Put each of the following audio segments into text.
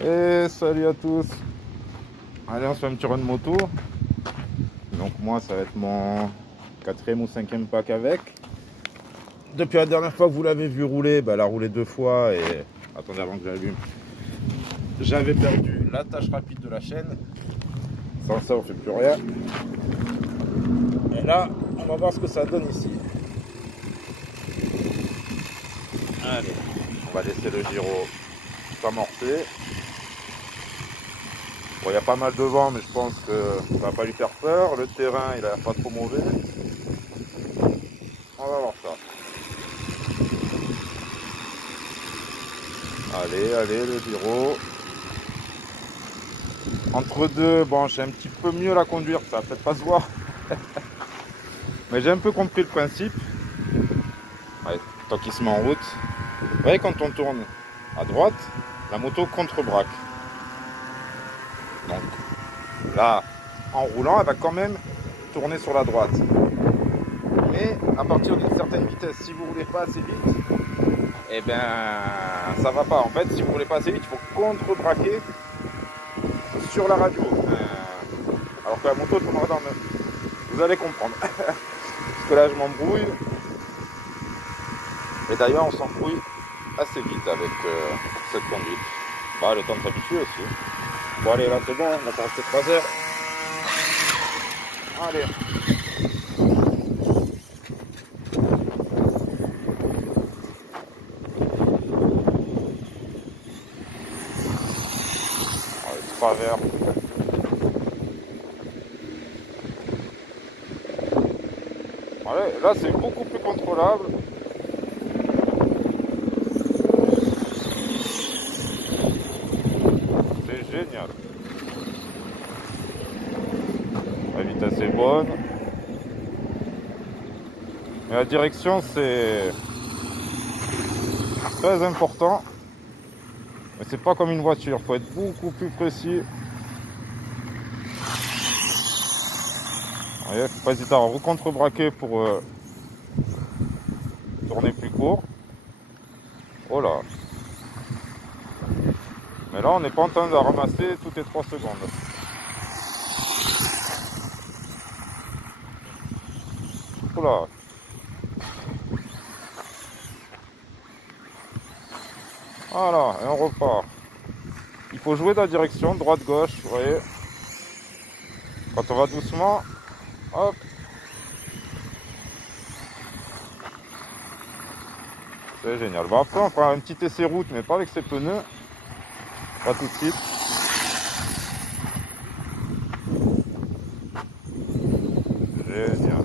Et salut à tous. Allez, on se fait un petit run moto. Donc moi, ça va être mon quatrième ou cinquième pack avec. Depuis la dernière fois que vous l'avez vu rouler, elle a roulé 2 fois et... Attendez, avant que j'allume. J'avais perdu l'attache rapide de la chaîne. Sans ça, on fait plus rien. Et là, on va voir ce que ça donne ici. Allez, on va laisser le gyro s'amorcer. Bon, il y a pas mal de vent, mais je pense que ça va pas lui faire peur. Le terrain, il a l'air pas trop mauvais. On va voir ça. Allez, allez, le gyro. Entre deux, bon, j'ai un petit peu mieux la conduire, ça va peut-être pas se voir. Mais j'ai un peu compris le principe. Ouais, tant qu'il se met en route. Vous voyez, quand on tourne à droite, la moto contre-braque. Donc là, en roulant, elle va quand même tourner sur la droite. Mais à partir d'une certaine vitesse, si vous roulez pas assez vite, eh ben ça va pas. En fait, si vous roulez pas assez vite, il faut contre-braquer sur la radio. Alors que la moto tournera dans le... Vous allez comprendre. Parce que là, je m'embrouille. Et d'ailleurs, on s'embrouille assez vite avec cette conduite. Bah, le temps de s'habituer aussi. Bon, allez, là, c'est bon. On va pas rester 3 heures. Allez. Allez, travers. Allez, là, c'est beaucoup plus contrôlable. C'est génial. La vitesse est bonne. Et la direction, c'est très important. Mais c'est pas comme une voiture. Il faut être beaucoup plus précis. Vous voyez, faut pas hésiter à recontrebraquer pour tourner plus court. Oh là. Mais là, on n'est pas en train de la ramasser toutes les 3 secondes. Oh là. Voilà, et on repart. Il faut jouer de la direction, droite-gauche, vous voyez. Quand on va doucement, hop. C'est génial. Bon, après, on fera un petit essai route, mais pas avec ses pneus. Pas tout de suite. Génial.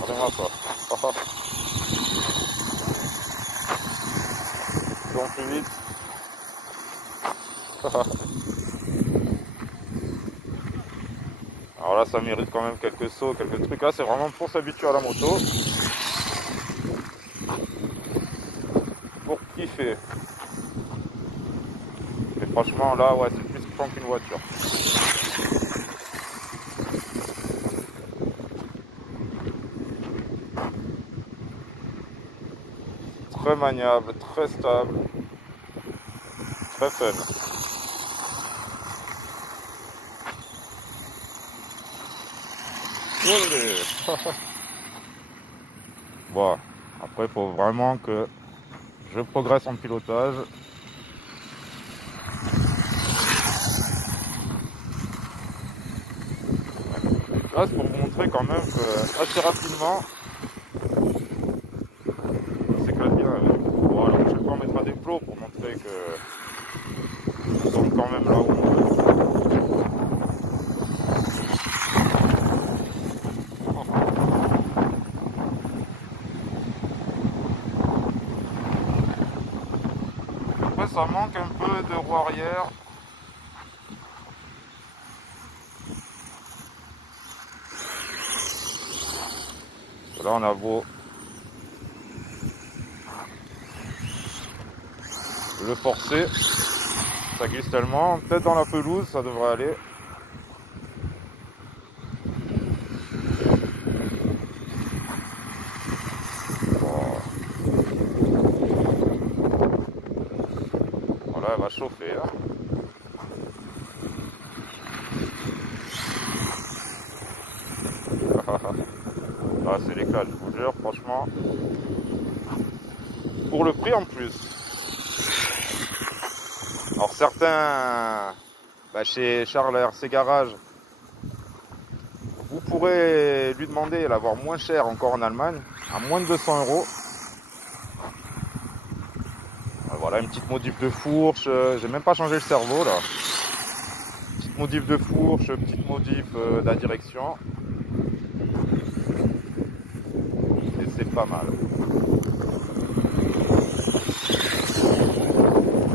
Regardez-moi ça. Tourne plus vite. Alors là, ça mérite quand même quelques sauts, quelques trucs. Là, c'est vraiment pour s'habituer à la moto. Pour kiffer. Et franchement, là, ouais, c'est plus kiffant qu'une voiture. Très maniable, très stable, très fun. Bon, après, il faut vraiment que je progresse en pilotage. Là, c'est pour vous montrer quand même que assez rapidement, on s'éclate bien avec. Bon, alors chaque fois on mettra des plots pour montrer que nous sommes quand même là où on veut. Après, ça manque un peu de roue arrière. Là, on a beau le forcer, ça glisse tellement. Peut-être dans la pelouse, ça devrait aller. Ouais, elle va chauffer. Hein. Ah, c'est l'éclat, je vous jure, franchement. Pour le prix en plus. Alors certains, chez Charles RC Garage, vous pourrez lui demander l'avoir moins cher encore en Allemagne, à moins de 200 €. Voilà, une petite modif de fourche, j'ai même pas changé le cerveau là. Petite modif de fourche, petite modif de la direction. Et c'est pas mal.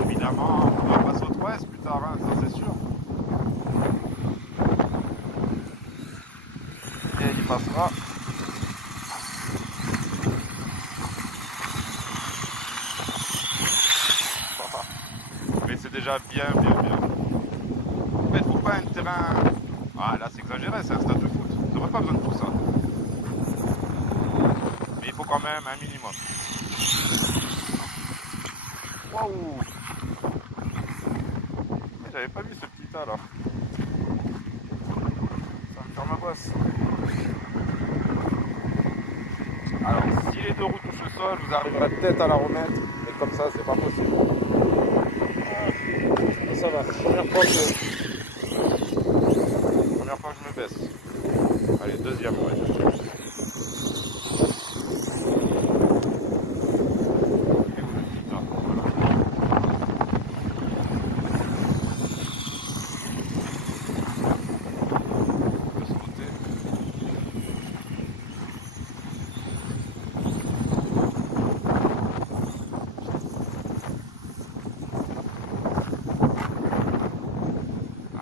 Évidemment, on va passer au 3S plus tard, hein, ça c'est sûr. Et il passera. Mais c'est déjà bien. En fait, faut pas un terrain. Ah là c'est exagéré, c'est un stade de foot. On n'aurait pas besoin de tout ça. Mais il faut quand même un minimum. Waouh! J'avais pas vu ce petit tas là. Ça va me faire ma bosse. Alors si les deux roues touchent le sol, vous arriverez peut-être à la remettre. Mais comme ça, c'est pas possible. Ah, ça va. Première fois que je me baisse. Allez, deuxième, ouais.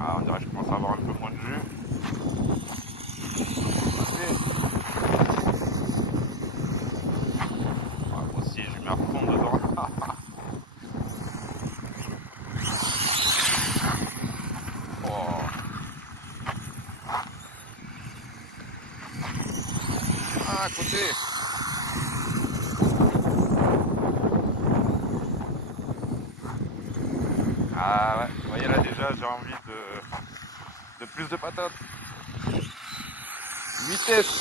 Ah, on dirait que je commence à avoir un peu moins de jus. Ah, moi aussi, je mets à fond dedans. Oh. Ah, à côté. Ah ouais, vous voyez là déjà, j'ai envie de plus de patates. Vitesse.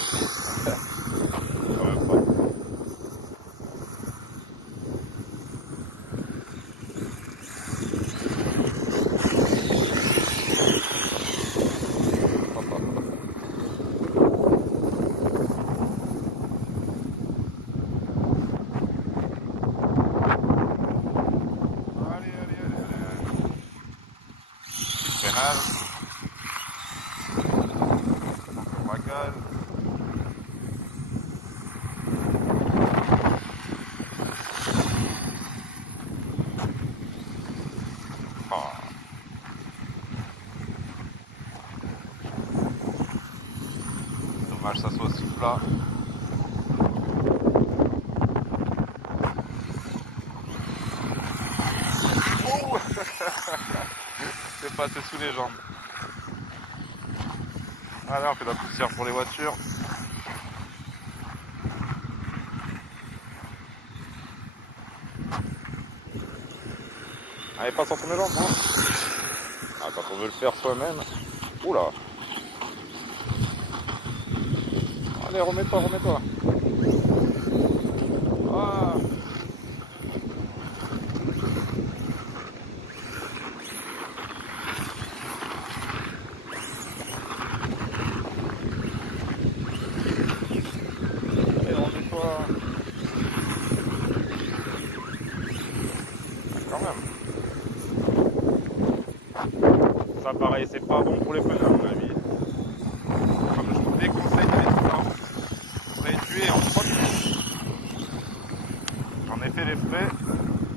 Dommage ça soit aussi plat. Oh c'est passé sous les jambes. Allez, on fait de la poussière pour les voitures. Allez, passe entre mes jambes, hein. Ah, quand on veut le faire soi-même. Oula. Allez, remets-toi. Ah. Allez, remets-toi. Quand même. Ça, pareil, c'est pas bon pour les pneus, à mon avis. Comme je vous déconseille d'aller tout là-haut. Vous allez tuer en 3 minutes. J'en ai fait les frais.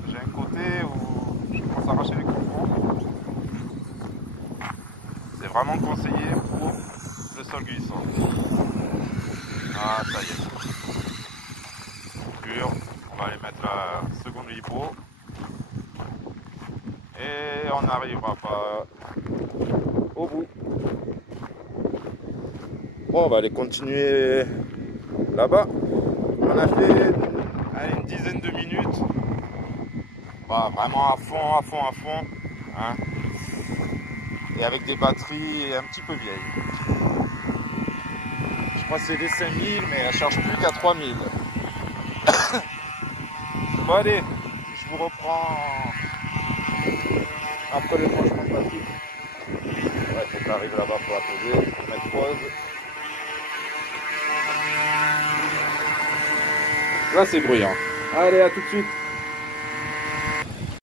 J'ai un côté où je commence à arracher les confronts. C'est vraiment conseillé pour le sol glissant. Ah, ça y est. Pur. On va aller mettre la seconde lipo. Et on n'arrivera pas au bout. Bon, on va aller continuer là-bas. On a fait une dizaine de minutes. Bah, vraiment à fond, à fond, à fond. Hein. Et avec des batteries un petit peu vieilles. Je crois que c'est des 5000, mais elle charge plus qu'à 3000. Bon allez, je vous reprends après le branchement de batterie. Ouais, faut que j'arrive là-bas pour la poser, pour mettre pause. Là c'est bruyant. Allez, à tout de suite.